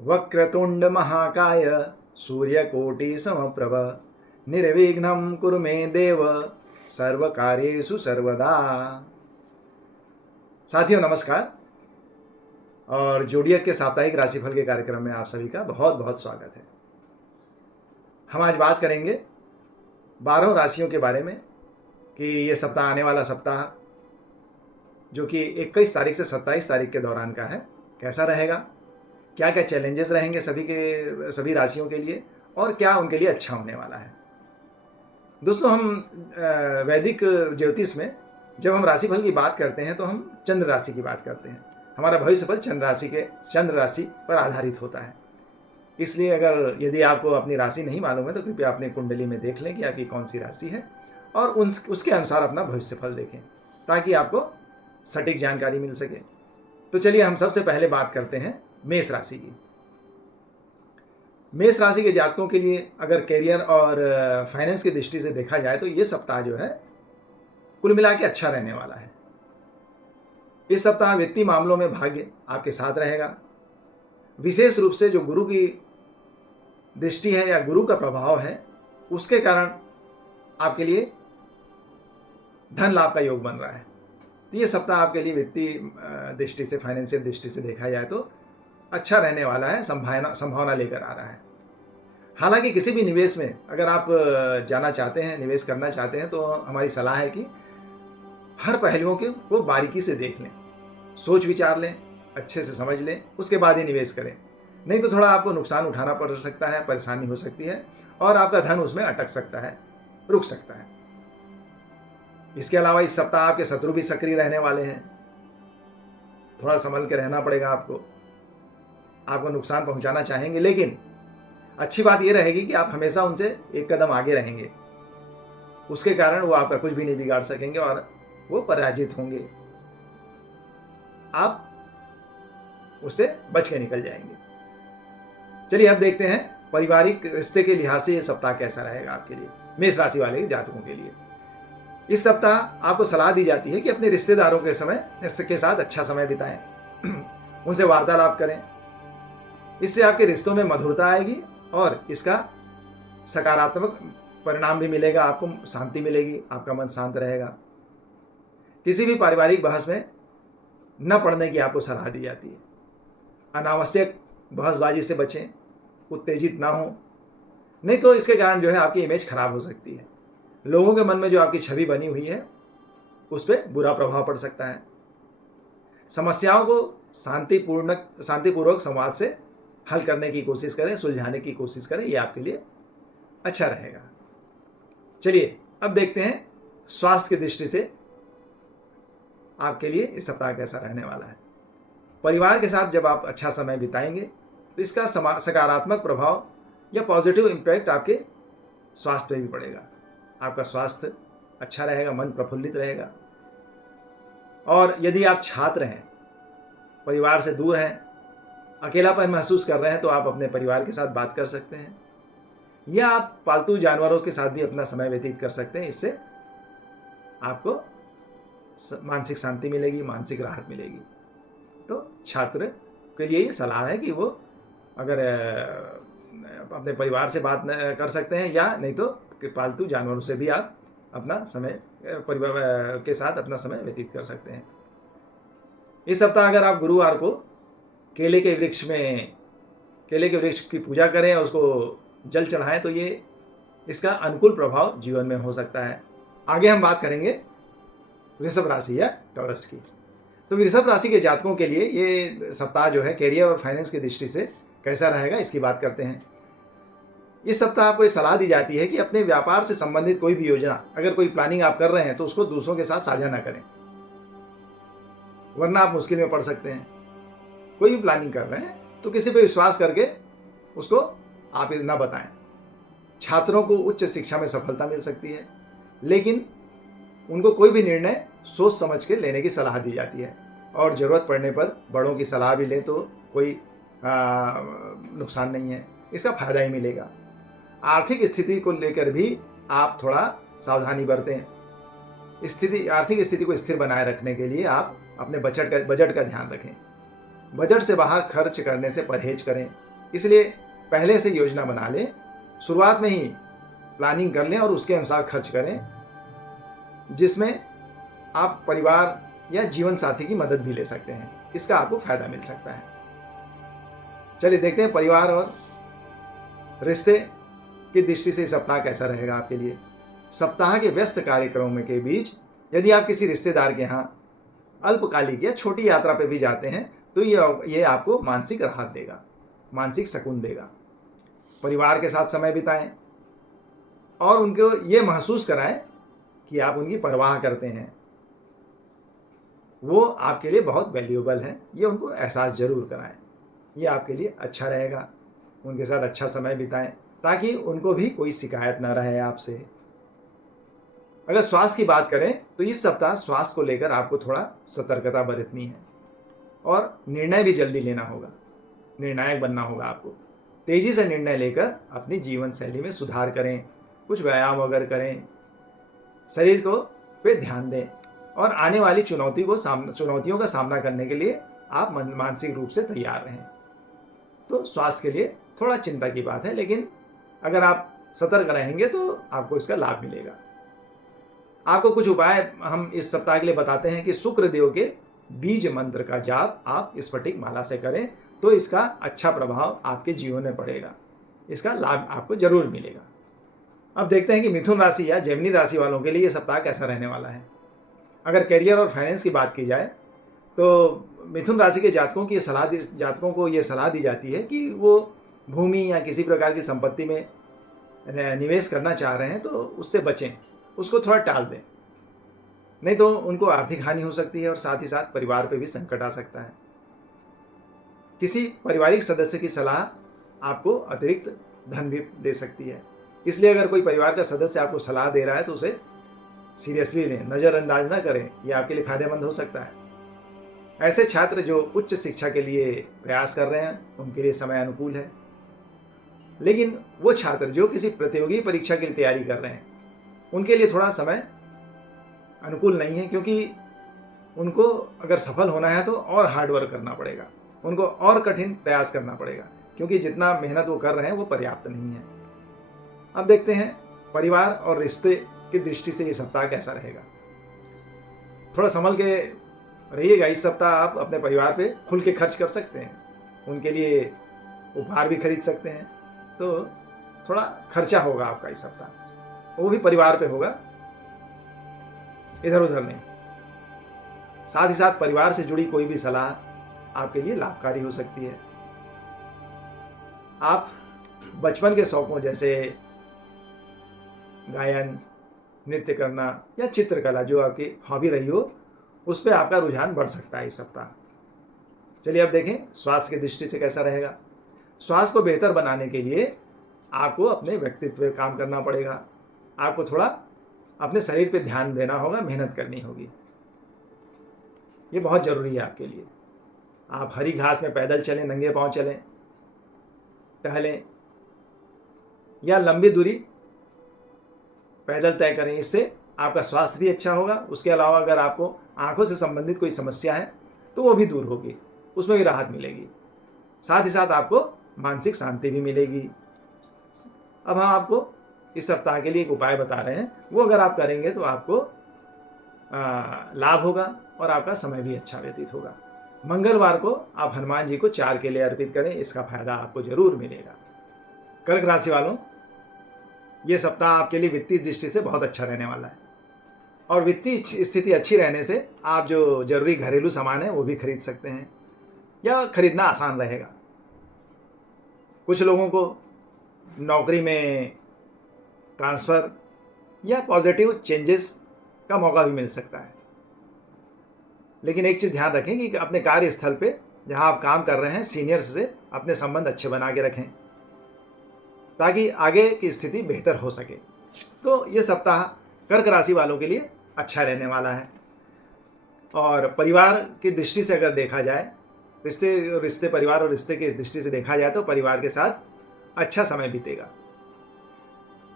वक्रतुंड महाकाय सूर्यकोटि समप्रभ निर्विघ्नं कुरु मे देव सर्व कार्येषु सर्वदा। साथियों नमस्कार और जोडियक के साप्ताहिक राशिफल के कार्यक्रम में आप सभी का बहुत बहुत स्वागत है। हम आज बात करेंगे 12 राशियों के बारे में कि ये सप्ताह आने वाला सप्ताह जो कि 21 तारीख से 27 तारीख के दौरान का है कैसा रहेगा, क्या क्या चैलेंजेस रहेंगे सभी राशियों के लिए और क्या उनके लिए अच्छा होने वाला है। दोस्तों हम वैदिक ज्योतिष में जब हम राशिफल की बात करते हैं तो हम चंद्र राशि की बात करते हैं। हमारा भविष्यफल चंद्र राशि पर आधारित होता है। इसलिए अगर यदि आपको अपनी राशि नहीं मालूम है तो कृपया अपनी कुंडली में देख लें कि आपकी कौन सी राशि है और उसके अनुसार अपना भविष्यफल देखें ताकि आपको सटीक जानकारी मिल सके। तो चलिए हम सबसे पहले बात करते हैं मेष राशि की। मेष राशि के जातकों के लिए अगर कैरियर और फाइनेंस की दृष्टि से देखा जाए तो ये सप्ताह जो है कुल मिला के अच्छा रहने वाला है। इस सप्ताह वित्तीय मामलों में भाग्य आपके साथ रहेगा। विशेष रूप से जो गुरु की दृष्टि है या गुरु का प्रभाव है उसके कारण आपके लिए धन लाभ का योग बन रहा है। तो ये सप्ताह आपके लिए वित्तीय दृष्टि से, फाइनेंशियल दृष्टि से देखा जाए तो अच्छा रहने वाला है, संभावना लेकर आ रहा है। हालांकि किसी भी निवेश में अगर आप जाना चाहते हैं, निवेश करना चाहते हैं तो हमारी सलाह है कि हर पहलुओं को बारीकी से देख लें, सोच विचार लें, अच्छे से समझ लें, उसके बाद ही निवेश करें। नहीं तो थोड़ा आपको नुकसान उठाना पड़ सकता है, परेशानी हो सकती है और आपका धन उसमें अटक सकता है, रुक सकता है। इसके अलावा इस सप्ताह आपके शत्रु भी सक्रिय रहने वाले हैं। थोड़ा संभल के रहना पड़ेगा आपको नुकसान पहुंचाना चाहेंगे, लेकिन अच्छी बात यह रहेगी कि आप हमेशा उनसे एक कदम आगे रहेंगे। उसके कारण वो आपका कुछ भी नहीं बिगाड़ सकेंगे और वो पराजित होंगे, आप उससे बच के निकल जाएंगे। चलिए अब देखते हैं पारिवारिक रिश्ते के लिहाज से ये सप्ताह कैसा रहेगा आपके लिए, मेष राशि वाले जातकों के लिए। इस सप्ताह आपको सलाह दी जाती है कि अपने रिश्तेदारों के साथ अच्छा समय बिताएं, उनसे वार्तालाप करें। इससे आपके रिश्तों में मधुरता आएगी और इसका सकारात्मक परिणाम भी मिलेगा, आपको शांति मिलेगी, आपका मन शांत रहेगा। किसी भी पारिवारिक बहस में न पड़ने की आपको सलाह दी जाती है। अनावश्यक बहसबाजी से बचें, उत्तेजित ना हो, नहीं तो इसके कारण जो है आपकी इमेज खराब हो सकती है। लोगों के मन में जो आपकी छवि बनी हुई है उस पर बुरा प्रभाव पड़ सकता है। समस्याओं को शांतिपूर्वक संवाद से हल करने की कोशिश करें, सुलझाने की कोशिश करें, ये आपके लिए अच्छा रहेगा। चलिए अब देखते हैं स्वास्थ्य की दृष्टि से आपके लिए इस सप्ताह कैसा रहने वाला है। परिवार के साथ जब आप अच्छा समय बिताएंगे तो इसका सकारात्मक प्रभाव या पॉजिटिव इम्पैक्ट आपके स्वास्थ्य पे भी पड़ेगा। आपका स्वास्थ्य अच्छा रहेगा, मन प्रफुल्लित रहेगा। और यदि आप छात्र हैं, परिवार से दूर हैं, अकेलापन महसूस कर रहे हैं तो आप अपने परिवार के साथ बात कर सकते हैं या आप पालतू जानवरों के साथ भी अपना समय व्यतीत कर सकते हैं। इससे आपको मानसिक शांति मिलेगी, मानसिक राहत मिलेगी। तो छात्र के लिए ये सलाह है कि वो अगर अपने परिवार से बात कर सकते हैं या नहीं तो पालतू जानवरों से भी आप अपना समय परिवार के साथ अपना समय व्यतीत कर सकते हैं। इस सप्ताह अगर आप गुरुवार को केले के वृक्ष की पूजा करें और उसको जल चढ़ाएं तो ये इसका अनुकूल प्रभाव जीवन में हो सकता है। आगे हम बात करेंगे वृषभ राशि या टॉरस की। तो वृषभ राशि के जातकों के लिए ये सप्ताह जो है कैरियर और फाइनेंस की दृष्टि से कैसा रहेगा इसकी बात करते हैं। इस सप्ताह आपको ये सलाह दी जाती है कि अपने व्यापार से संबंधित कोई भी योजना, अगर कोई प्लानिंग आप कर रहे हैं तो उसको दूसरों के साथ साझा ना करें, वरना आप मुश्किल में पड़ सकते हैं। कोई भी प्लानिंग कर रहे हैं तो किसी पे विश्वास करके उसको आप ना बताएं। छात्रों को उच्च शिक्षा में सफलता मिल सकती है, लेकिन उनको कोई भी निर्णय सोच समझ के लेने की सलाह दी जाती है और ज़रूरत पड़ने पर बड़ों की सलाह भी लें तो कोई नुकसान नहीं है, इसका फायदा ही मिलेगा। आर्थिक स्थिति को लेकर भी आप थोड़ा सावधानी बरतें। आर्थिक स्थिति को स्थिर बनाए रखने के लिए आप अपने बजट का ध्यान रखें। बजट से बाहर खर्च करने से परहेज करें इसलिए पहले से योजना बना लें, शुरुआत में ही प्लानिंग कर लें और उसके अनुसार खर्च करें, जिसमें आप परिवार या जीवन साथी की मदद भी ले सकते हैं। इसका आपको फायदा मिल सकता है। चलिए देखते हैं परिवार और रिश्ते की दृष्टि से सप्ताह कैसा रहेगा आपके लिए। सप्ताह के व्यस्त कार्यक्रमों के बीच यदि आप किसी रिश्तेदार के यहाँ अल्पकालिक या छोटी यात्रा पे भी जाते हैं तो ये आपको मानसिक राहत देगा, मानसिक सुकून देगा। परिवार के साथ समय बिताएं और उनको ये महसूस कराएं कि आप उनकी परवाह करते हैं, वो आपके लिए बहुत वैल्यूएबल हैं। ये उनको एहसास जरूर कराएं, ये आपके लिए अच्छा रहेगा। उनके साथ अच्छा समय बिताएं ताकि उनको भी कोई शिकायत ना रहे आपसे। अगर स्वास्थ्य की बात करें तो इस सप्ताह स्वास्थ्य को लेकर आपको थोड़ा सतर्कता बरतनी है और निर्णय भी जल्दी लेना होगा, निर्णायक बनना होगा आपको। तेजी से निर्णय लेकर अपनी जीवन शैली में सुधार करें, कुछ व्यायाम वगैरह करें, शरीर को पे ध्यान दें और आने वाली चुनौतियों का सामना करने के लिए आप मानसिक रूप से तैयार रहें। तो स्वास्थ्य के लिए थोड़ा चिंता की बात है, लेकिन अगर आप सतर्क रहेंगे तो आपको इसका लाभ मिलेगा। आपको कुछ उपाय हम इस सप्ताह के लिए बताते हैं कि शुक्रदेव के बीज मंत्र का जाप आप स्फटिक माला से करें तो इसका अच्छा प्रभाव आपके जीवन में पड़ेगा, इसका लाभ आपको जरूर मिलेगा। अब देखते हैं कि मिथुन राशि या जेमिनी राशि वालों के लिए ये सप्ताह कैसा रहने वाला है। अगर करियर और फाइनेंस की बात की जाए तो मिथुन राशि के जातकों को ये सलाह दी जाती है कि वो भूमि या किसी प्रकार की संपत्ति में निवेश करना चाह रहे हैं तो उससे बचें, उसको थोड़ा टाल दें, नहीं तो उनको आर्थिक हानि हो सकती है और साथ ही साथ परिवार पे भी संकट आ सकता है। किसी पारिवारिक सदस्य की सलाह आपको अतिरिक्त धन भी दे सकती है, इसलिए अगर कोई परिवार का सदस्य आपको सलाह दे रहा है तो उसे सीरियसली लें, नज़रअंदाज ना करें, यह आपके लिए फायदेमंद हो सकता है। ऐसे छात्र जो उच्च शिक्षा के लिए प्रयास कर रहे हैं उनके लिए समय अनुकूल है, लेकिन वो छात्र जो किसी प्रतियोगी परीक्षा की तैयारी कर रहे हैं उनके लिए थोड़ा समय अनुकूल नहीं है, क्योंकि उनको अगर सफल होना है तो और हार्ड वर्क करना पड़ेगा, उनको और कठिन प्रयास करना पड़ेगा, क्योंकि जितना मेहनत वो कर रहे हैं वो पर्याप्त नहीं है। अब देखते हैं परिवार और रिश्ते की दृष्टि से ये सप्ताह कैसा रहेगा। थोड़ा संभल के रहिएगा। इस सप्ताह आप अपने परिवार पे खुल के खर्च कर सकते हैं, उनके लिए उपहार भी खरीद सकते हैं, तो थोड़ा खर्चा होगा आपका इस सप्ताह, वो भी परिवार पे होगा, इधर उधर नहीं। साथ ही साथ परिवार से जुड़ी कोई भी सलाह आपके लिए लाभकारी हो सकती है। आप बचपन के शौकों जैसे गायन, नृत्य करना या चित्रकला, जो आपकी हॉबी रही हो, उस पर आपका रुझान बढ़ सकता है इस सप्ताह। चलिए अब देखें स्वास्थ्य की दृष्टि से कैसा रहेगा। स्वास्थ्य को बेहतर बनाने के लिए आपको अपने व्यक्तित्व पर काम करना पड़ेगा, आपको थोड़ा अपने शरीर पे ध्यान देना होगा, मेहनत करनी होगी, ये बहुत ज़रूरी है आपके लिए। आप हरी घास में पैदल चलें, नंगे पांव चलें, टहलें या लंबी दूरी पैदल तय करें, इससे आपका स्वास्थ्य भी अच्छा होगा। उसके अलावा अगर आपको आंखों से संबंधित कोई समस्या है तो वो भी दूर होगी, उसमें भी राहत मिलेगी। साथ ही साथ आपको मानसिक शांति भी मिलेगी। अब हम आपको इस सप्ताह के लिए एक उपाय बता रहे हैं, वो अगर आप करेंगे तो आपको लाभ होगा और आपका समय भी अच्छा व्यतीत होगा। मंगलवार को आप हनुमान जी को 4 केले अर्पित करें, इसका फायदा आपको जरूर मिलेगा। कर्क राशि वालों, ये सप्ताह आपके लिए वित्तीय दृष्टि से बहुत अच्छा रहने वाला है और वित्तीय स्थिति अच्छी रहने से आप जो जरूरी घरेलू सामान है वो भी खरीद सकते हैं या खरीदना आसान रहेगा। कुछ लोगों को नौकरी में ट्रांसफ़र या पॉजिटिव चेंजेस का मौका भी मिल सकता है, लेकिन एक चीज़ ध्यान रखें कि अपने कार्यस्थल पे जहां आप काम कर रहे हैं सीनियर्स से अपने संबंध अच्छे बना के रखें ताकि आगे की स्थिति बेहतर हो सके। तो ये सप्ताह कर्क राशि वालों के लिए अच्छा रहने वाला है। और परिवार की दृष्टि से अगर देखा जाए, परिवार और रिश्ते की दृष्टि से देखा जाए तो परिवार के साथ अच्छा समय बीतेगा।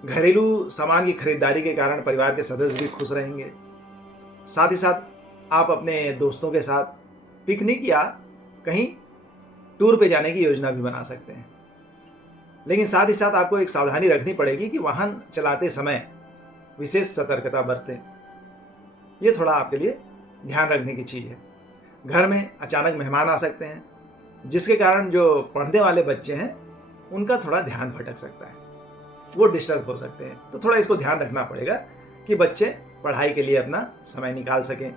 घरेलू सामान की खरीदारी के कारण परिवार के सदस्य भी खुश रहेंगे। साथ ही साथ आप अपने दोस्तों के साथ पिकनिक या कहीं टूर पे जाने की योजना भी बना सकते हैं। लेकिन साथ ही साथ आपको एक सावधानी रखनी पड़ेगी कि वाहन चलाते समय विशेष सतर्कता बरतें। ये थोड़ा आपके लिए ध्यान रखने की चीज़ है। घर में अचानक मेहमान आ सकते हैं, जिसके कारण जो पढ़ने वाले बच्चे हैं उनका थोड़ा ध्यान भटक सकता है, वो डिस्टर्ब हो सकते हैं। तो थोड़ा इसको ध्यान रखना पड़ेगा कि बच्चे पढ़ाई के लिए अपना समय निकाल सकें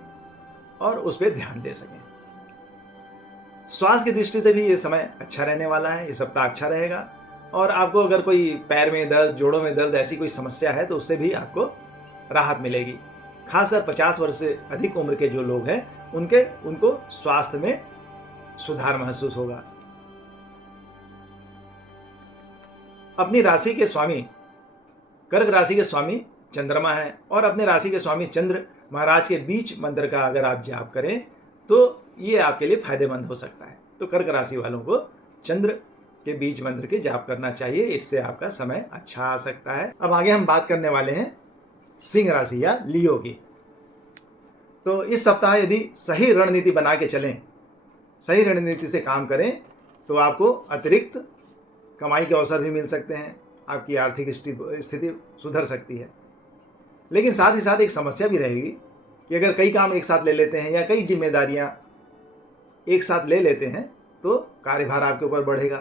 और उस पर ध्यान दे सकें। स्वास्थ्य की दृष्टि से भी ये समय अच्छा रहने वाला है, ये सप्ताह अच्छा रहेगा। और आपको अगर कोई पैर में दर्द, जोड़ों में दर्द, ऐसी कोई समस्या है तो उससे भी आपको राहत मिलेगी। खासकर 50 वर्ष से अधिक उम्र के जो लोग हैं उनको स्वास्थ्य में सुधार महसूस होगा। अपनी राशि के स्वामी कर्क राशि के स्वामी चंद्रमा है और अपने राशि के स्वामी चंद्र महाराज के बीज मंत्र का अगर आप जाप करें तो ये आपके लिए फायदेमंद हो सकता है। तो कर्क राशि वालों को चंद्र के बीज मंत्र के जाप करना चाहिए, इससे आपका समय अच्छा आ सकता है। अब आगे हम बात करने वाले हैं सिंह राशि या लियो की। तो इस सप्ताह यदि सही रणनीति बना के चलें, सही रणनीति से काम करें तो आपको अतिरिक्त कमाई के अवसर भी मिल सकते हैं, आपकी आर्थिक स्थिति सुधर सकती है। लेकिन साथ ही साथ एक समस्या भी रहेगी कि अगर कई काम एक साथ ले लेते हैं या कई जिम्मेदारियां एक साथ ले लेते हैं तो कार्यभार आपके ऊपर बढ़ेगा,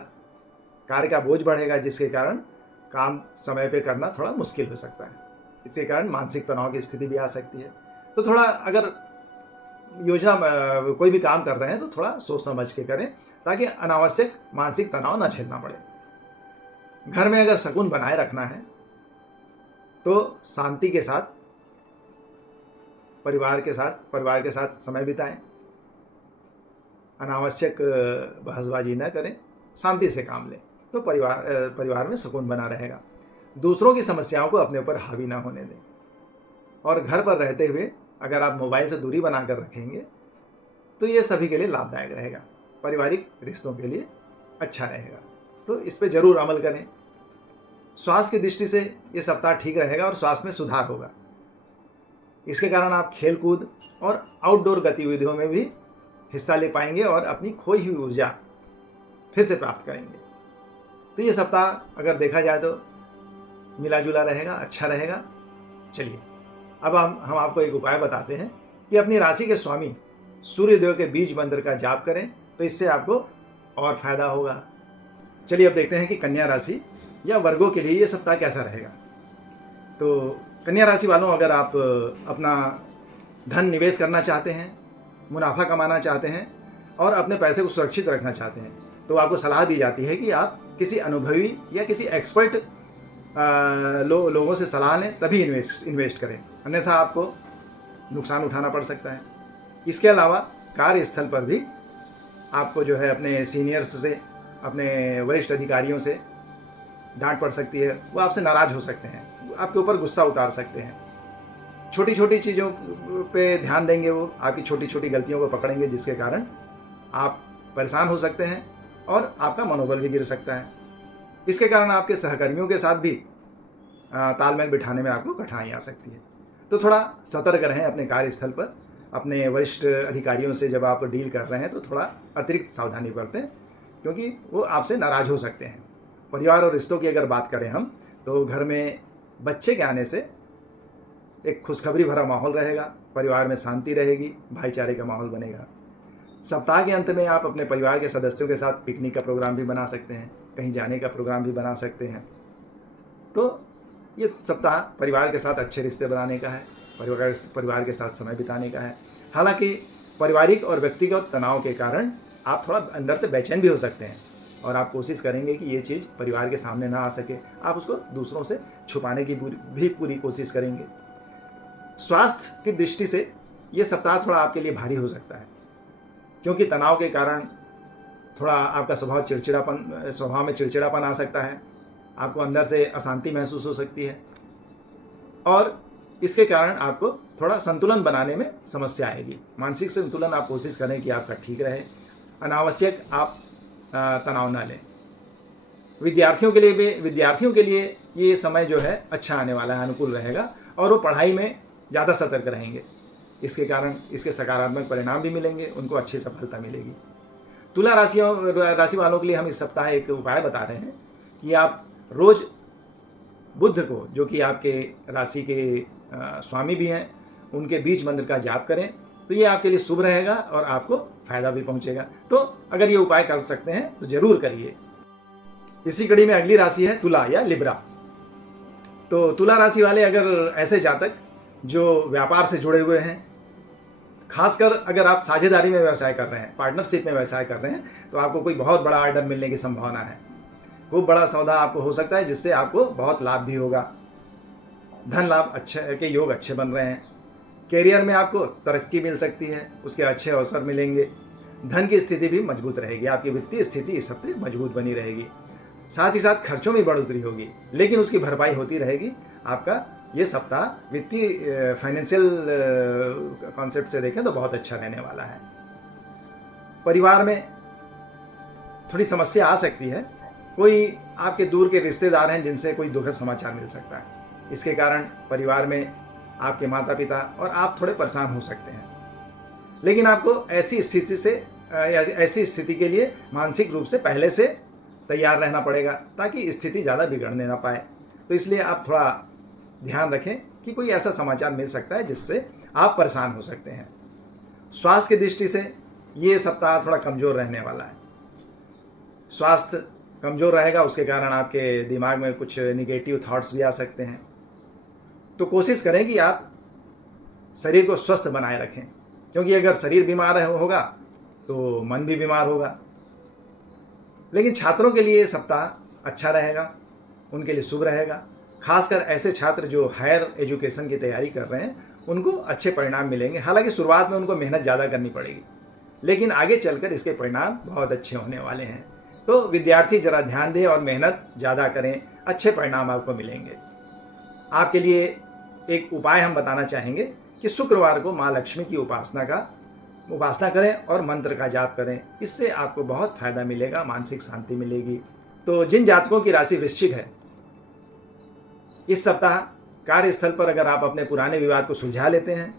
कार्य का बोझ बढ़ेगा, जिसके कारण काम समय पे करना थोड़ा मुश्किल हो सकता है। इसके कारण मानसिक तनाव की स्थिति भी आ सकती है। तो थोड़ा अगर योजना कोई भी काम कर रहे हैं तो थोड़ा सोच समझ के करें ताकि अनावश्यक मानसिक तनाव ना झेलना पड़े। घर में अगर सुकून बनाए रखना है तो शांति के साथ परिवार के साथ समय बिताएं, अनावश्यक बहसबाजी न करें, शांति से काम लें तो परिवार में सुकून बना रहेगा। दूसरों की समस्याओं को अपने ऊपर हावी ना होने दें। और घर पर रहते हुए अगर आप मोबाइल से दूरी बनाकर रखेंगे तो ये सभी के लिए लाभदायक रहेगा, पारिवारिक रिश्तों के लिए अच्छा रहेगा। तो इस पर जरूर अमल करें। स्वास्थ्य की दृष्टि से ये सप्ताह ठीक रहेगा और स्वास्थ्य में सुधार होगा। इसके कारण आप खेलकूद और आउटडोर गतिविधियों में भी हिस्सा ले पाएंगे और अपनी खोई हुई ऊर्जा फिर से प्राप्त करेंगे। तो ये सप्ताह अगर देखा जाए तो मिला जुला रहेगा, अच्छा रहेगा। चलिए अब हम आपको एक उपाय बताते हैं कि अपनी राशि के स्वामी सूर्यदेव के बीज मंत्र का जाप करें तो इससे आपको और फायदा होगा। चलिए अब देखते हैं कि कन्या राशि या वर्गों के लिए ये सप्ताह कैसा रहेगा। तो कन्या राशि वालों, अगर आप अपना धन निवेश करना चाहते हैं, मुनाफा कमाना चाहते हैं और अपने पैसे को सुरक्षित रखना चाहते हैं तो आपको सलाह दी जाती है कि आप किसी अनुभवी या किसी एक्सपर्ट लोगों से सलाह लें, तभी इन्वेस्ट करें, अन्यथा आपको नुकसान उठाना पड़ सकता है। इसके अलावा कार्यस्थल पर भी आपको जो है अपने सीनियर्स से, अपने वरिष्ठ अधिकारियों से डांट पड़ सकती है, वो आपसे नाराज़ हो सकते हैं, आपके ऊपर गुस्सा उतार सकते हैं। छोटी छोटी चीज़ों पे ध्यान देंगे, वो आपकी छोटी छोटी गलतियों को पकड़ेंगे, जिसके कारण आप परेशान हो सकते हैं और आपका मनोबल भी गिर सकता है। इसके कारण आपके सहकर्मियों के साथ भी तालमेल बिठाने में आपको कठिनाई आ सकती है। तो थोड़ा सतर्क रहें अपने कार्यस्थल पर। अपने वरिष्ठ अधिकारियों से जब आप डील कर रहे हैं तो थोड़ा अतिरिक्त सावधानी बरतें, क्योंकि वो आपसे नाराज़ हो सकते हैं। परिवार और रिश्तों की अगर बात करें हम, तो घर में बच्चे के आने से एक खुशखबरी भरा माहौल रहेगा, परिवार में शांति रहेगी, भाईचारे का माहौल बनेगा। सप्ताह के अंत में आप अपने परिवार के सदस्यों के साथ पिकनिक का प्रोग्राम भी बना सकते हैं, कहीं जाने का प्रोग्राम भी बना सकते हैं। तो ये सप्ताह परिवार के साथ अच्छे रिश्ते बनाने का है, परिवार के साथ समय बिताने का है। हालांकि पारिवारिक और व्यक्तिगत तनाव के कारण आप थोड़ा अंदर से बेचैन भी हो सकते हैं और आप कोशिश करेंगे कि ये चीज़ परिवार के सामने ना आ सके, आप उसको दूसरों से छुपाने की भी पूरी कोशिश करेंगे। स्वास्थ्य की दृष्टि से ये सप्ताह थोड़ा आपके लिए भारी हो सकता है, क्योंकि तनाव के कारण थोड़ा आपका स्वभाव में चिड़चिड़ापन आ सकता है, आपको अंदर से अशांति महसूस हो सकती है और इसके कारण आपको थोड़ा संतुलन बनाने में समस्या आएगी। मानसिक संतुलन आप कोशिश करें कि आपका ठीक रहे, अनावश्यक आप तनाव ना लें। विद्यार्थियों के लिए ये समय जो है अच्छा आने वाला है, अनुकूल रहेगा और वो पढ़ाई में ज़्यादा सतर्क रहेंगे। इसके कारण इसके सकारात्मक परिणाम भी मिलेंगे, उनको अच्छी सफलता मिलेगी। तुला राशि वालों के लिए हम इस सप्ताह एक उपाय बता रहे हैं कि आप रोज़ बुध को, जो कि आपके राशि के स्वामी भी हैं, उनके बीज मंत्र का जाप करें, तो ये आपके लिए शुभ रहेगा और आपको फायदा भी पहुंचेगा। तो अगर ये उपाय कर सकते हैं तो जरूर करिए। इसी कड़ी में अगली राशि है तुला या लिब्रा। तो तुला राशि वाले अगर ऐसे जातक जो व्यापार से जुड़े हुए हैं, खासकर अगर आप साझेदारी में व्यवसाय कर रहे हैं, पार्टनरशिप में व्यवसाय कर रहे हैं, तो आपको कोई बहुत बड़ा ऑर्डर मिलने की संभावना है। खूब बड़ा सौदा आपको हो सकता है जिससे आपको बहुत लाभ भी होगा। धन लाभ अच्छे के योग अच्छे बन रहे हैं। कैरियर में आपको तरक्की मिल सकती है, उसके अच्छे अवसर मिलेंगे। धन की स्थिति भी मजबूत रहेगी, आपकी वित्तीय स्थिति इस हफ्ते मजबूत बनी रहेगी। साथ ही साथ खर्चों में बढ़ोतरी होगी, लेकिन उसकी भरपाई होती रहेगी। आपका ये सप्ताह वित्तीय फाइनेंशियल कॉन्सेप्ट से देखें तो बहुत अच्छा रहने वाला है। परिवार में थोड़ी समस्या आ सकती है, कोई आपके दूर के रिश्तेदार हैं जिनसे कोई दुखद समाचार मिल सकता है। इसके कारण परिवार में आपके माता पिता और आप थोड़े परेशान हो सकते हैं, लेकिन आपको ऐसी स्थिति के लिए मानसिक रूप से पहले से तैयार रहना पड़ेगा ताकि स्थिति ज़्यादा बिगड़ने ना पाए। तो इसलिए आप थोड़ा ध्यान रखें कि कोई ऐसा समाचार मिल सकता है जिससे आप परेशान हो सकते हैं। स्वास्थ्य की दृष्टि से ये सप्ताह थोड़ा कमज़ोर रहने वाला है। स्वास्थ्य कमज़ोर रहेगा, उसके कारण आपके दिमाग में कुछ निगेटिव थॉट्स भी आ सकते हैं। तो कोशिश करें कि आप शरीर को स्वस्थ बनाए रखें, क्योंकि अगर शरीर बीमार होगा तो मन भी बीमार होगा। लेकिन छात्रों के लिए सप्ताह अच्छा रहेगा, उनके लिए शुभ रहेगा। खासकर ऐसे छात्र जो हायर एजुकेशन की तैयारी कर रहे हैं, उनको अच्छे परिणाम मिलेंगे। हालांकि शुरुआत में उनको मेहनत ज़्यादा करनी पड़ेगी, लेकिन आगे चलकर इसके परिणाम बहुत अच्छे होने वाले हैं। तो विद्यार्थी जरा ध्यान दें और मेहनत ज़्यादा करें, अच्छे परिणाम आपको मिलेंगे। आपके लिए एक उपाय हम बताना चाहेंगे कि शुक्रवार को माँ लक्ष्मी की उपासना करें और मंत्र का जाप करें। इससे आपको बहुत फायदा मिलेगा, मानसिक शांति मिलेगी। तो जिन जातकों की राशि वृश्चिक है, इस सप्ताह कार्यस्थल पर अगर आप अपने पुराने विवाद को सुलझा लेते हैं,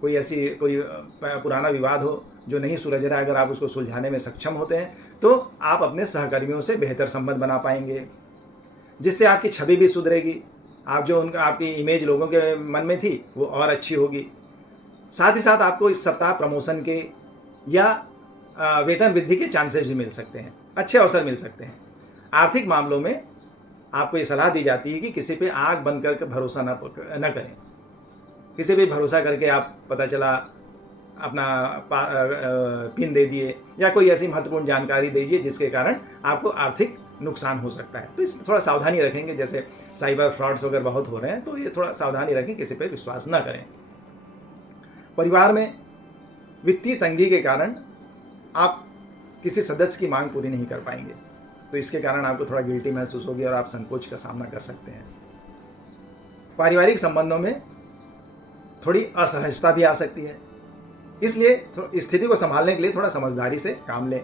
कोई पुराना विवाद हो जो नहीं सुलझ रहा है, अगर आप उसको सुलझाने में सक्षम होते हैं तो आप अपने सहकर्मियों से बेहतर संबंध बना पाएंगे, जिससे आपकी छवि भी सुधरेगी। आपकी इमेज लोगों के मन में थी वो और अच्छी होगी। साथ ही साथ आपको इस सप्ताह प्रमोशन के या वेतन वृद्धि के चांसेस भी मिल सकते हैं, अच्छे अवसर मिल सकते हैं। आर्थिक मामलों में आपको ये सलाह दी जाती है कि किसी पे आँख बंद करके भरोसा न करें। किसी पे भरोसा करके आप पता चला अपना पिन दे दिए या कोई ऐसी महत्वपूर्ण जानकारी दीजिए जिसके कारण आपको आर्थिक नुकसान हो सकता है। तो इस थोड़ा सावधानी रखेंगे। जैसे साइबर फ्रॉड्स वगैरह बहुत हो रहे हैं, तो ये थोड़ा सावधानी रखें, किसी पे विश्वास न करें। परिवार में वित्तीय तंगी के कारण आप किसी सदस्य की मांग पूरी नहीं कर पाएंगे, तो इसके कारण आपको थोड़ा गिल्टी महसूस होगी और आप संकोच का सामना कर सकते हैं। पारिवारिक संबंधों में थोड़ी असहजता भी आ सकती है, इसलिए स्थिति को संभालने के लिए थोड़ा समझदारी से काम लें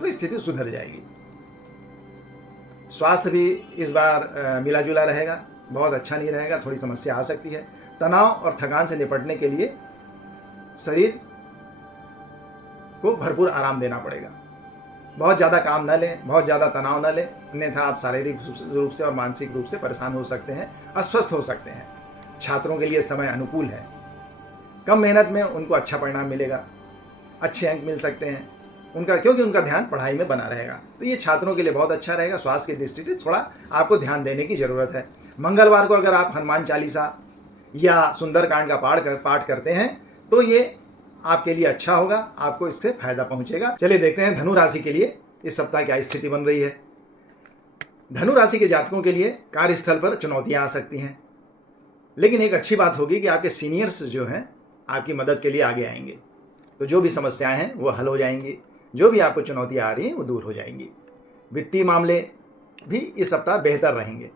तो स्थिति सुधर जाएगी। स्वास्थ्य भी इस बार मिला जुला रहेगा, बहुत अच्छा नहीं रहेगा, थोड़ी समस्या आ सकती है। तनाव और थकान से निपटने के लिए शरीर को भरपूर आराम देना पड़ेगा। बहुत ज़्यादा काम न लें, बहुत ज़्यादा तनाव न लें, अन्यथा आप शारीरिक रूप से और मानसिक रूप से परेशान हो सकते हैं, अस्वस्थ हो सकते हैं। छात्रों के लिए समय अनुकूल है, कम मेहनत में उनको अच्छा परिणाम मिलेगा, अच्छे अंक मिल सकते हैं क्योंकि उनका ध्यान पढ़ाई में बना रहेगा। तो ये छात्रों के लिए बहुत अच्छा रहेगा। स्वास्थ्य की दृष्टि से थोड़ा आपको ध्यान देने की ज़रूरत है। मंगलवार को अगर आप हनुमान चालीसा या सुंदरकांड का पाठ करते हैं तो ये आपके लिए अच्छा होगा, आपको इससे फायदा पहुंचेगा। चलिए देखते हैं धनु राशि के लिए इस सप्ताह क्या स्थिति बन रही है। धनु राशि के जातकों के लिए कार्यस्थल पर चुनौतियां आ सकती हैं, लेकिन एक अच्छी बात होगी कि आपके सीनियर्स जो हैं आपकी मदद के लिए आगे आएंगे। तो जो भी समस्याएं हैं वो हल हो जाएंगी, जो भी आपको चुनौतियां आ रही हैं वो दूर हो जाएंगी। वित्तीय मामले भी इस सप्ताह बेहतर रहेंगे,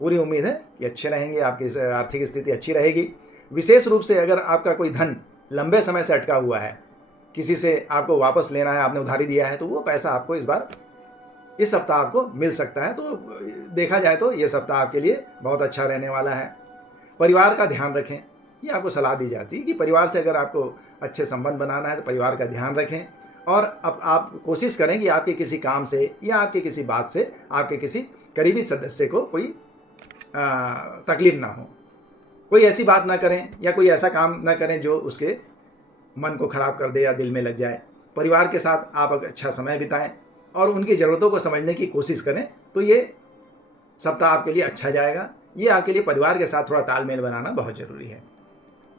पूरी उम्मीद है कि अच्छे रहेंगे, आपकी आर्थिक स्थिति अच्छी रहेगी। विशेष रूप से अगर आपका कोई धन लंबे समय से अटका हुआ है, किसी से आपको वापस लेना है, आपने उधारी दिया है, तो वो पैसा आपको इस सप्ताह आपको मिल सकता है। तो देखा जाए तो ये सप्ताह आपके लिए बहुत अच्छा रहने वाला है। परिवार का ध्यान रखें, ये आपको सलाह दी जाती है कि परिवार से अगर आपको अच्छे संबंध बनाना है तो परिवार का ध्यान रखें और अब आप कोशिश करें कि आपके किसी काम से या आपके किसी बात से आपके किसी करीबी सदस्य को कोई तकलीफ ना हो। कोई ऐसी बात ना करें या कोई ऐसा काम ना करें जो उसके मन को खराब कर दे या दिल में लग जाए। परिवार के साथ आप अच्छा समय बिताएं और उनकी ज़रूरतों को समझने की कोशिश करें, तो ये सप्ताह आपके लिए अच्छा जाएगा। ये आपके लिए परिवार के साथ थोड़ा तालमेल बनाना बहुत ज़रूरी है।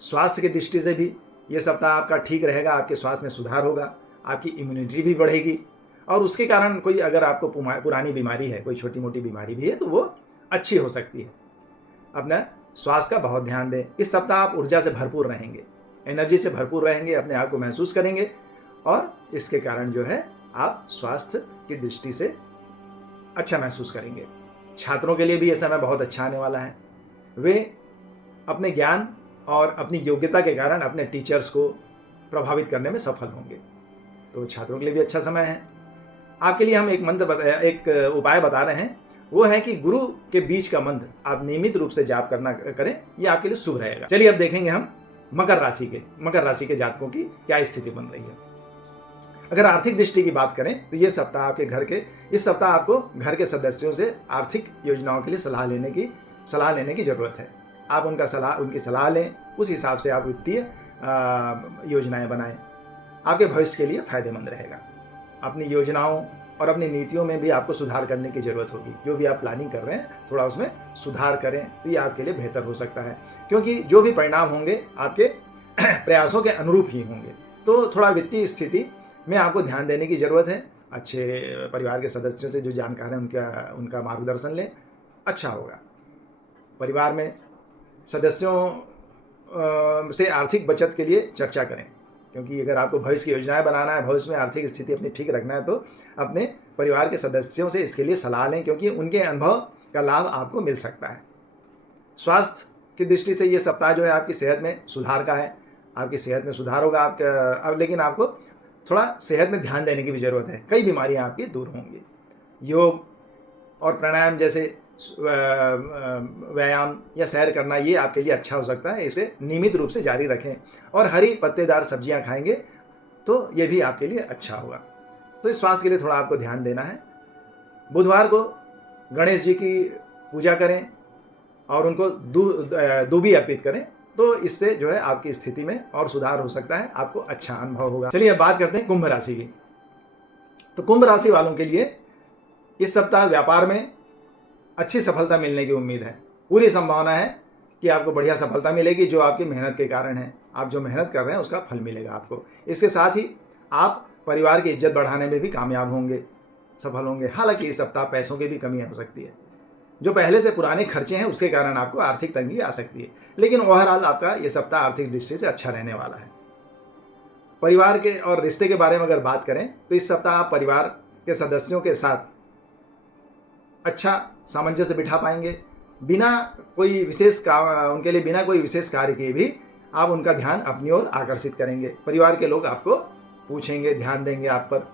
स्वास्थ्य की दृष्टि से भी ये सप्ताह आपका ठीक रहेगा, आपके स्वास्थ्य में सुधार होगा, आपकी इम्यूनिटी भी बढ़ेगी और उसके कारण कोई अगर आपको पुरानी बीमारी है, कोई छोटी मोटी बीमारी भी है, तो वो अच्छी हो सकती है। अपना स्वास्थ्य का बहुत ध्यान दें। इस सप्ताह आप ऊर्जा से भरपूर रहेंगे, एनर्जी से भरपूर रहेंगे, अपने आप को महसूस करेंगे और इसके कारण जो है आप स्वास्थ्य की दृष्टि से अच्छा महसूस करेंगे। छात्रों के लिए भी ये समय बहुत अच्छा आने वाला है। वे अपने ज्ञान और अपनी योग्यता के कारण अपने टीचर्स को प्रभावित करने में सफल होंगे, तो छात्रों के लिए भी अच्छा समय है। आपके लिए हम एक उपाय बता रहे हैं, वो है कि गुरु के बीच का मंत्र आप नियमित रूप से जाप करें, ये आपके लिए शुभ रहेगा। चलिए अब देखेंगे हम मकर राशि के जातकों की क्या स्थिति बन रही है। अगर आर्थिक दृष्टि की बात करें तो ये सप्ताह आपके इस सप्ताह आपको घर के सदस्यों से आर्थिक योजनाओं के लिए सलाह लेने की जरूरत है। आप उनकी सलाह लें, उस हिसाब से आप वित्तीय योजनाएं बनाएं, आपके भविष्य के लिए फायदेमंद रहेगा। अपनी योजनाओं और अपनी नीतियों में भी आपको सुधार करने की ज़रूरत होगी। जो भी आप प्लानिंग कर रहे हैं थोड़ा उसमें सुधार करें, तो ये आपके लिए बेहतर हो सकता है, क्योंकि जो भी परिणाम होंगे आपके प्रयासों के अनुरूप ही होंगे। तो थोड़ा वित्तीय स्थिति में आपको ध्यान देने की ज़रूरत है। अच्छे परिवार के सदस्यों से जो जानकार हैं उनका मार्गदर्शन लें, अच्छा होगा। परिवार में सदस्यों से आर्थिक बचत के लिए चर्चा करें, क्योंकि अगर आपको भविष्य की योजनाएं बनाना है, भविष्य में आर्थिक स्थिति अपनी ठीक रखना है, तो अपने परिवार के सदस्यों से इसके लिए सलाह लें, क्योंकि उनके अनुभव का लाभ आपको मिल सकता है। स्वास्थ्य की दृष्टि से ये सप्ताह जो है आपकी सेहत में सुधार का है। आपकी सेहत में सुधार होगा लेकिन आपको थोड़ा सेहत में ध्यान देने की भी ज़रूरत है। कई बीमारियां आपकी दूर होंगी। योग और प्राणायाम जैसे व्यायाम या सैर करना ये आपके लिए अच्छा हो सकता है। इसे नियमित रूप से जारी रखें और हरी पत्तेदार सब्जियां खाएंगे तो ये भी आपके लिए अच्छा होगा। तो इस स्वास्थ्य के लिए थोड़ा आपको ध्यान देना है। बुधवार को गणेश जी की पूजा करें और उनको दूबी अर्पित करें, तो इससे जो है आपकी स्थिति में और सुधार हो सकता है, आपको अच्छा अनुभव होगा। चलिए अब बात करते हैं कुंभ राशि की। तो कुंभ राशि वालों के लिए इस सप्ताह व्यापार में अच्छी सफलता मिलने की उम्मीद है। पूरी संभावना है कि आपको बढ़िया सफलता मिलेगी, जो आपकी मेहनत के कारण है। आप जो मेहनत कर रहे हैं उसका फल मिलेगा आपको। इसके साथ ही आप परिवार की इज्जत बढ़ाने में भी कामयाब होंगे, सफल होंगे। हालांकि इस सप्ताह पैसों की भी कमी हो सकती है। जो पहले से पुराने खर्चे हैं उसके कारण आपको आर्थिक तंगी आ सकती है, लेकिन ओवरऑल आपका ये सप्ताह आर्थिक दृष्टि से अच्छा रहने वाला है। परिवार के और रिश्ते के बारे में अगर बात करें तो इस सप्ताह आप परिवार के सदस्यों के साथ अच्छा सामंजस्य बिठा पाएंगे। उनके लिए बिना कोई विशेष कार्य किए भी आप उनका ध्यान अपनी ओर आकर्षित करेंगे। परिवार के लोग आपको पूछेंगे, ध्यान देंगे आप पर।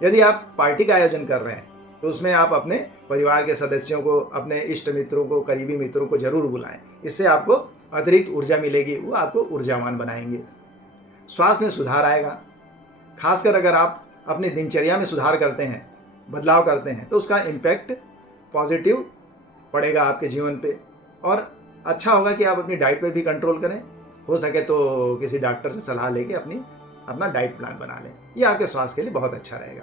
यदि आप पार्टी का आयोजन कर रहे हैं तो उसमें आप अपने परिवार के सदस्यों को, अपने इष्ट मित्रों को, करीबी मित्रों को जरूर बुलाएं। इससे आपको अतिरिक्त ऊर्जा मिलेगी, वो आपको ऊर्जावान बनाएंगे। स्वास्थ्य में सुधार आएगा। खासकर अगर आप अपनी दिनचर्या में सुधार करते हैं, बदलाव करते हैं, तो उसका इम्पैक्ट पॉजिटिव पड़ेगा आपके जीवन पे। और अच्छा होगा कि आप अपनी डाइट पे भी कंट्रोल करें। हो सके तो किसी डॉक्टर से सलाह लेके अपना डाइट प्लान बना लें। ये आपके स्वास्थ्य के लिए बहुत अच्छा रहेगा।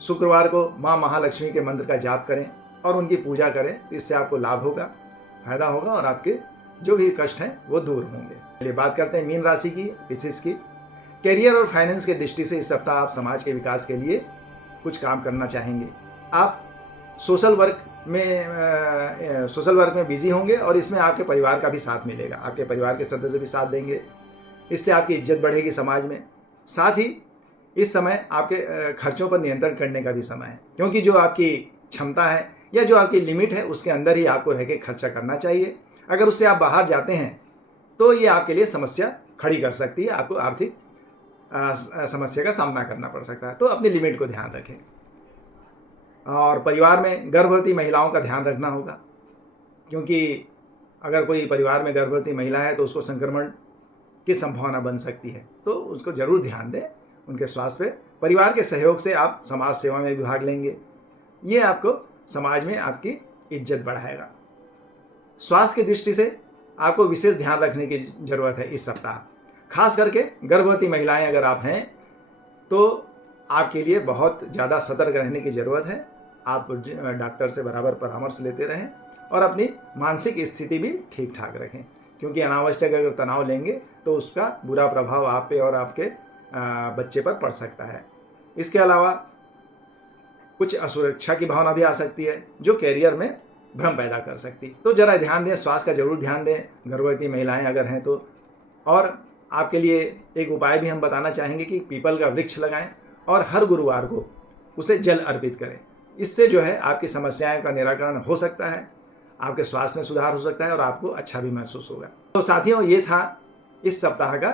शुक्रवार को माँ महालक्ष्मी के मंत्र का जाप करें और उनकी पूजा करें, तो इससे आपको लाभ होगा, फायदा होगा और आपके जो भी कष्ट हैं वो दूर होंगे। चलिए बात करते हैं मीन राशि की, विशेष की। कैरियर और फाइनेंस की दृष्टि से इस सप्ताह आप समाज के विकास के लिए कुछ काम करना चाहेंगे। आप सोशल वर्क में बिजी होंगे और इसमें आपके परिवार का भी साथ मिलेगा। आपके परिवार के सदस्य भी साथ देंगे। इससे आपकी इज्जत बढ़ेगी समाज में। साथ ही इस समय आपके खर्चों पर नियंत्रण करने का भी समय है, क्योंकि जो आपकी क्षमता है या जो आपकी लिमिट है उसके अंदर ही आपको रह के खर्चा करना चाहिए। अगर उससे आप बाहर जाते हैं तो ये आपके लिए समस्या खड़ी कर सकती है। आपको आर्थिक समस्या का सामना करना पड़ सकता है। तो अपनी लिमिट को ध्यान रखें। और परिवार में गर्भवती महिलाओं का ध्यान रखना होगा, क्योंकि अगर कोई परिवार में गर्भवती महिला है तो उसको संक्रमण की संभावना बन सकती है। तो उसको जरूर ध्यान दें उनके स्वास्थ्य पे। परिवार के सहयोग से आप समाज सेवा में भी भाग लेंगे। ये आपको समाज में आपकी इज्जत बढ़ाएगा। स्वास्थ्य की दृष्टि से आपको विशेष ध्यान रखने की जरूरत है इस सप्ताह। खास करके गर्भवती महिलाएं अगर आप हैं तो आपके लिए बहुत ज़्यादा सतर्क रहने की ज़रूरत है। आप डॉक्टर से बराबर परामर्श लेते रहें और अपनी मानसिक स्थिति भी ठीक ठाक रखें, क्योंकि अनावश्यक अगर तनाव लेंगे तो उसका बुरा प्रभाव आप पे और आपके बच्चे पर पड़ सकता है। इसके अलावा कुछ असुरक्षा की भावना भी आ सकती है जो कैरियर में भ्रम पैदा कर सकती। तो जरा ध्यान दें, स्वास्थ्य का जरूर ध्यान दें गर्भवती महिलाएं अगर हैं तो। और आपके लिए एक उपाय भी हम बताना चाहेंगे कि पीपल का वृक्ष लगाएं और हर गुरुवार को उसे जल अर्पित करें। इससे जो है आपकी समस्याओं का निराकरण हो सकता है, आपके स्वास्थ्य में सुधार हो सकता है और आपको अच्छा भी महसूस होगा। तो साथियों, ये था इस सप्ताह का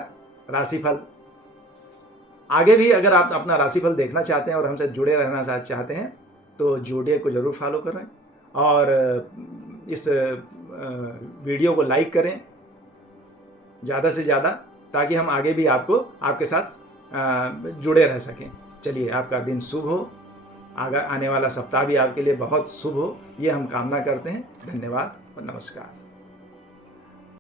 राशिफल। आगे भी अगर आप अपना राशिफल देखना चाहते हैं और हमसे जुड़े रहना चाहते हैं तो जोडिएक को जरूर फॉलो करें और इस वीडियो को लाइक करें ज़्यादा से ज़्यादा, ताकि हम आगे भी आपके साथ जुड़े रह सकें। चलिए, आपका दिन शुभ हो, आगे आने वाला सप्ताह भी आपके लिए बहुत शुभ हो, ये हम कामना करते हैं। धन्यवाद और नमस्कार।